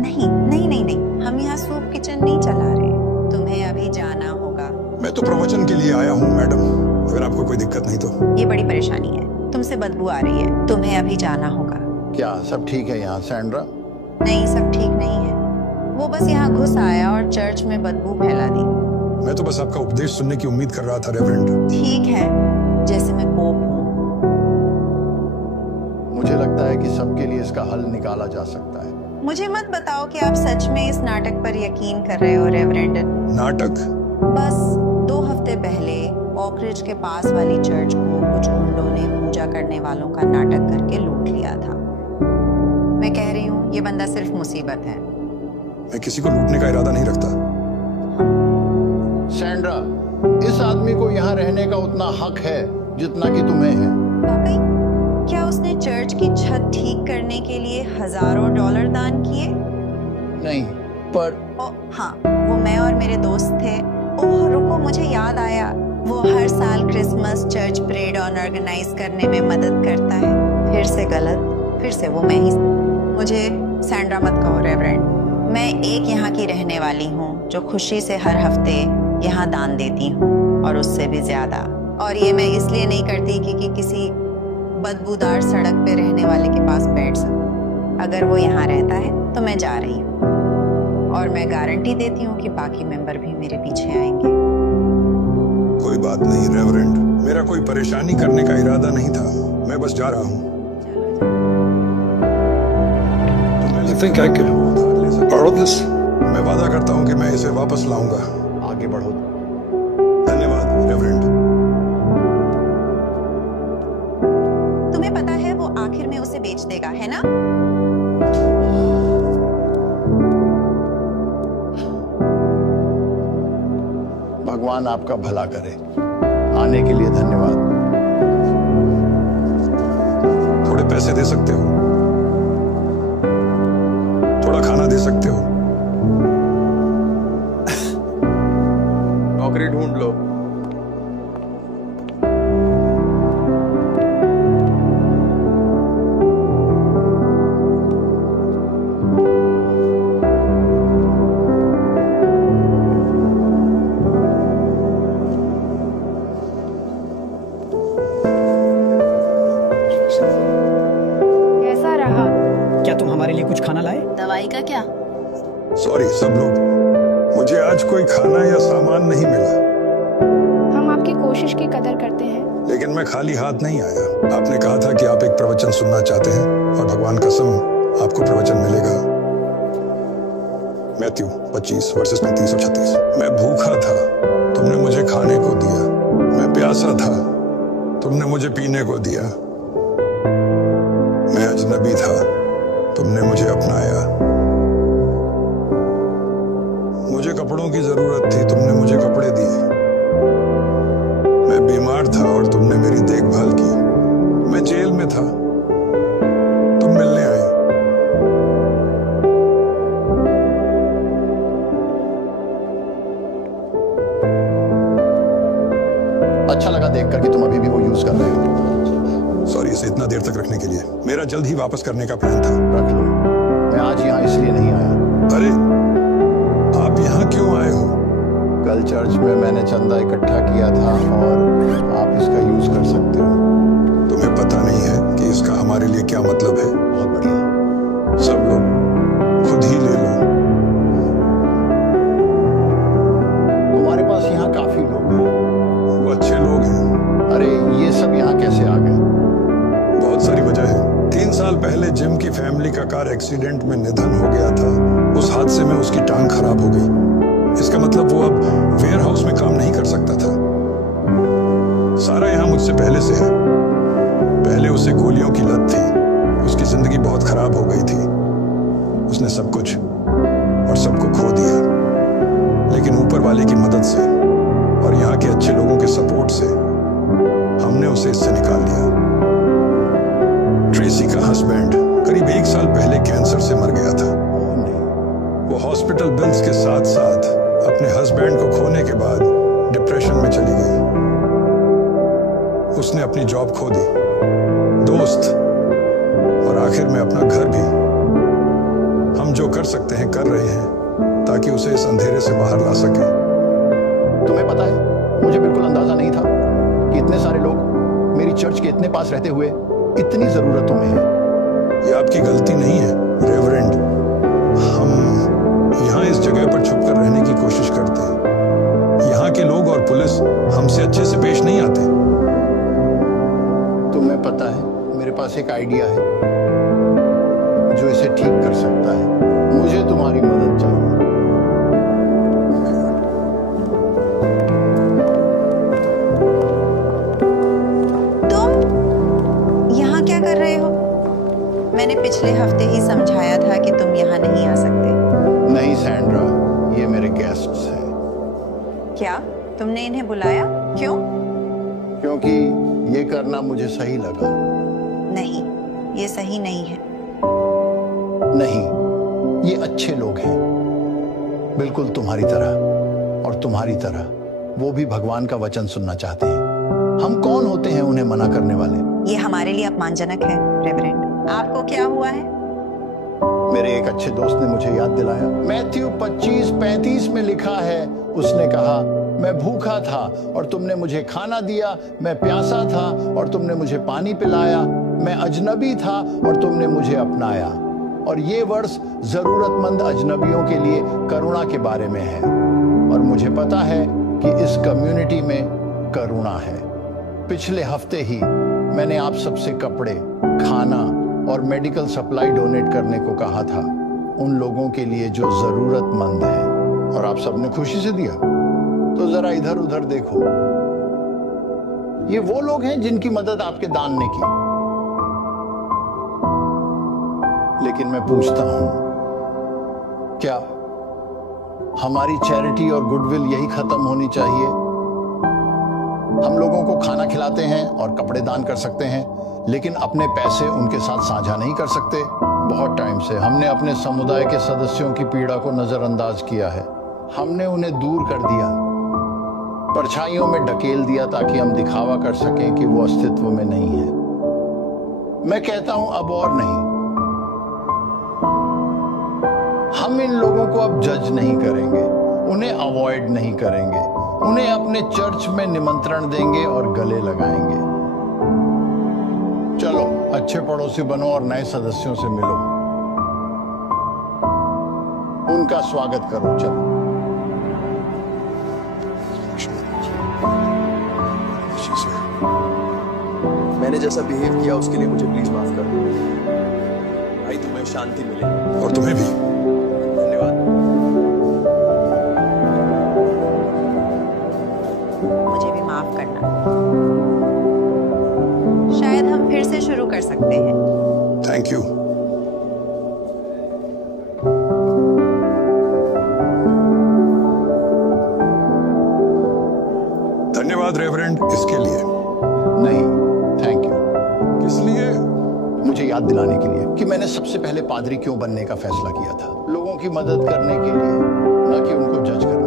नहीं नहीं नहीं नहीं, हम यहाँ सूप किचन नहीं चला रहे, तुम्हें अभी जाना होगा। मैं तो प्रवचन के लिए आया हूँ मैडम, अगर आपको कोई दिक्कत नहीं तो। ये बड़ी परेशानी है, तुमसे बदबू आ रही है, तुम्हें अभी जाना होगा। क्या सब ठीक है यहाँ सैंड्रा? नहीं, सब ठीक नहीं है। वो बस यहाँ घुस आया और चर्च में बदबू फैला दी। मैं तो बस आपका उपदेश सुनने की उम्मीद कर रहा था रेवरेंड। ठीक है, जैसे मैं पोप हूँ। मुझे लगता है कि सबके लिए इसका हल निकाला जा सकता है। मुझे मत बताओ कि आप सच में इस नाटक पर यकीन कर रहे हो रेवरेंड। नाटक? बस 2 हफ्ते पहले ऑकरिज के पास वाली चर्च को कुछ गुंडों ने पूजा करने वालों का नाटक करके लूट लिया था। मैं कह रही हूँ ये बंदा सिर्फ मुसीबत है। मैं किसी को लूटने का इरादा नहीं रखता। सैंड्रा, इस आदमी को यहाँ रहने का उतना हक है जितना कि तुम्हें है। वाकई? क्या उसने चर्च की छत ठीक करने के लिए हजारों डॉलर दान किए? नहीं, पर हाँ, वो मैं और मेरे दोस्त थे। ओह रुको, मुझे याद आया, वो हर साल क्रिसमस चर्च परेड ऑर्गेनाइज करने में मदद करता है। फिर से गलत, फिर से वो मैं ही। मुझे सैंड्रा मत कहो रेवरेंड। मैं एक यहाँ की रहने वाली हूँ जो खुशी से हर हफ्ते यहाँ दान देती हूँ, और उससे भी ज्यादा। और ये मैं इसलिए नहीं करती कि किसी बदबूदार सड़क पे रहने वाले के पास बैठ सकूं। अगर वो यहाँ रहता है तो मैं जा रही हूँ, और मैं गारंटी देती हूँ कि बाकी मेंबर भी मेरे पीछे आएंगे। कोई बात नहीं रेवरेंड, मेरा कोई परेशानी करने का इरादा नहीं था, मैं बस जा रहा हूँ। I think I could borrow this. मैं वादा करता हूँ कि मैं इसे वापस लाऊंगा। आगे बढ़ो। धन्यवाद रेवरेंड। तुम्हें पता है वो आखिर में उसे बेच देगा, है ना? भगवान आपका भला करे। आने के लिए धन्यवाद। थोड़े पैसे दे सकते हो? थोड़ा खाना दे सकते हो? नौकरी ढूंढ लो। कैसा रहा? क्या तुम हमारे लिए कुछ खाना लाए? दवाई का क्या? सॉरी सब लोग, मुझे आज कोई खाना या सामान नहीं मिला। हम आपकी कोशिश की कदर करते हैं। लेकिन मैं खाली हाथ नहीं आया। आपने कहा था कि आप एक प्रवचन सुनना चाहते हैं, और भगवान कसम आपको प्रवचन मिलेगा। मैथ्यू 25 वर्सेस 35 और 36। मैं भूखा था, तुमने मुझे खाने को दिया। मैं प्यासा था, तुमने मुझे पीने को दिया। मैं अजनबी था, तुमने मुझे अपनाया। मुझे कपड़ों की जरूरत थी, तुमने मुझे कपड़े दिए। मैं बीमार था और तुमने मेरी देखभाल की। मैं जेल में था, तुम मिलने आए। अच्छा लगा देखकर कि तुम अभी भी वो यूज कर रहे हो। सॉरी इसे इतना देर तक रखने के लिए। मेरा जल्द ही वापस करने का प्लान था। रख लो, मैं आज यहाँ इसलिए नहीं आया। अरे आप यहाँ क्यों आए हो? कल चर्च में मैंने चंदा इकट्ठा किया था और आप इसका यूज कर सकते हो। तुम्हें पता नहीं है कि इसका हमारे लिए क्या मतलब है? बहुत बढ़िया। सब लोग खुद ही ले लो। तुम्हारे पास यहाँ काफी लोग हैं। वो अच्छे लोग हैं। अरे ये सब यहाँ कैसे आ गए? बहुत सारी वजह है। 3 साल पहले जिम की फैमिली का कार एक्सीडेंट में निधन हो गया था। उस हादसे में उसकी टांग खराब हो गई। इसका मतलब वो अब वेयर हाउस में काम नहीं कर सकता था। सारा यहाँ मुझसे पहले से है। पहले उसे गोलियों की लत थी, उसकी जिंदगी बहुत खराब हो गई थी। उसने सब कुछ और सबको खो दिया, लेकिन ऊपर वाले की मदद से और यहाँ के अच्छे लोगों के सपोर्ट से हमने उसे इससे निकाल लिया। ट्रेसी का हस्बैंड करीब 1 साल पहले कैंसर से मर गया था। वो हॉस्पिटल बिल्स के साथ साथ अपने हस्बैंड को खोने के बाद डिप्रेशन में चली गई। उसने अपनी जॉब खो दी, दोस्त और आखिर में अपना घर भी। हम जो कर सकते हैं कर रहे हैं ताकि उसे इस अंधेरे से बाहर ला सके। तुम्हें पता है, मुझे बिल्कुल अंदाजा नहीं था कि इतने सारे लोग मेरी चर्च के इतने पास रहते हुए इतनी जरूरतों में हैं। ये आपकी गलती नहीं है रेवरेंड। हम यहाँ इस जगह पर छुप कर रहने की कोशिश करते हैं। यहाँ के लोग और पुलिस हमसे अच्छे से पेश नहीं आते। तुम्हें पता है, मेरे पास एक आइडिया है जो इसे ठीक कर सकता है। मुझे तुम्हारी मदद चाहिए। तुम यहाँ क्या कर रहे हो? मैंने पिछले हफ्ते ही समझाया था कि तुम यहाँ नहीं आ सकते। नहीं सैंड्रा, ये मेरे गेस्ट्स हैं। क्या तुमने इन्हें बुलाया? क्यों? क्योंकि ये करना मुझे सही लगा। नहीं, ये सही नहीं है। नहीं, ये अच्छे लोग हैं, बिल्कुल तुम्हारी तरह। और तुम्हारी तरह वो भी भगवान का वचन सुनना चाहते हैं। हम कौन होते हैं उन्हें मना करने वाले? ये हमारे लिए अपमानजनक है रेवरेंड। आपको क्या हुआ है? मेरे एक अच्छे दोस्त ने मुझे याद दिलाया। मैथ्यू 25:35 में लिखा है, उसने कहा, मैं भूखा था और तुमने मुझे खाना दिया, मैं प्यासा था और तुमने मुझे पानी पिलाया, मैं अजनबी था और तुमने मुझे अपनाया। और ये वर्ष जरूरतमंद अजनबियों के लिए करुणा के बारे में है। और मुझे पता है कि इस कम्युनिटी में करुणा है। पिछले हफ्ते ही मैंने आप सबसे कपड़े, खाना और मेडिकल सप्लाई डोनेट करने को कहा था, उन लोगों के लिए जो जरूरतमंद है। और आप सबने खुशी से दिया। तो जरा इधर उधर देखो, ये वो लोग हैं जिनकी मदद आपके दान ने की। लेकिन मैं पूछता हूं, क्या हमारी चैरिटी और गुडविल यही खत्म होनी चाहिए? हम लोगों को खाना खिलाते हैं और कपड़े दान कर सकते हैं, लेकिन अपने पैसे उनके साथ साझा नहीं कर सकते। बहुत टाइम से हमने अपने समुदाय के सदस्यों की पीड़ा को नजरअंदाज किया है। हमने उन्हें दूर कर दिया, परछाइयों में ढकेल दिया ताकि हम दिखावा कर सकें कि वो अस्तित्व में नहीं है। मैं कहता हूं अब और नहीं। हम इन लोगों को अब जज नहीं करेंगे, उन्हें अवॉइड नहीं करेंगे, उन्हें अपने चर्च में निमंत्रण देंगे और गले लगाएंगे। चलो अच्छे पड़ोसी बनो और नए सदस्यों से मिलो, उनका स्वागत करो। चलो। मैंने जैसा बिहेव किया उसके लिए मुझे प्लीज माफ कर दो भाई। तुम्हें शांति मिले। और तुम्हें भी। धन्यवाद। मुझे भी माफ करना। शायद हम फिर से शुरू कर सकते हैं। Thank you. धन्यवाद रेवरेंड इसके लिए। नहीं, थैंक यू। किस लिए? मुझे याद दिलाने के लिए कि मैंने सबसे पहले पादरी क्यों बनने का फैसला किया था। लोगों की मदद करने के लिए, न कि उनको जज करने।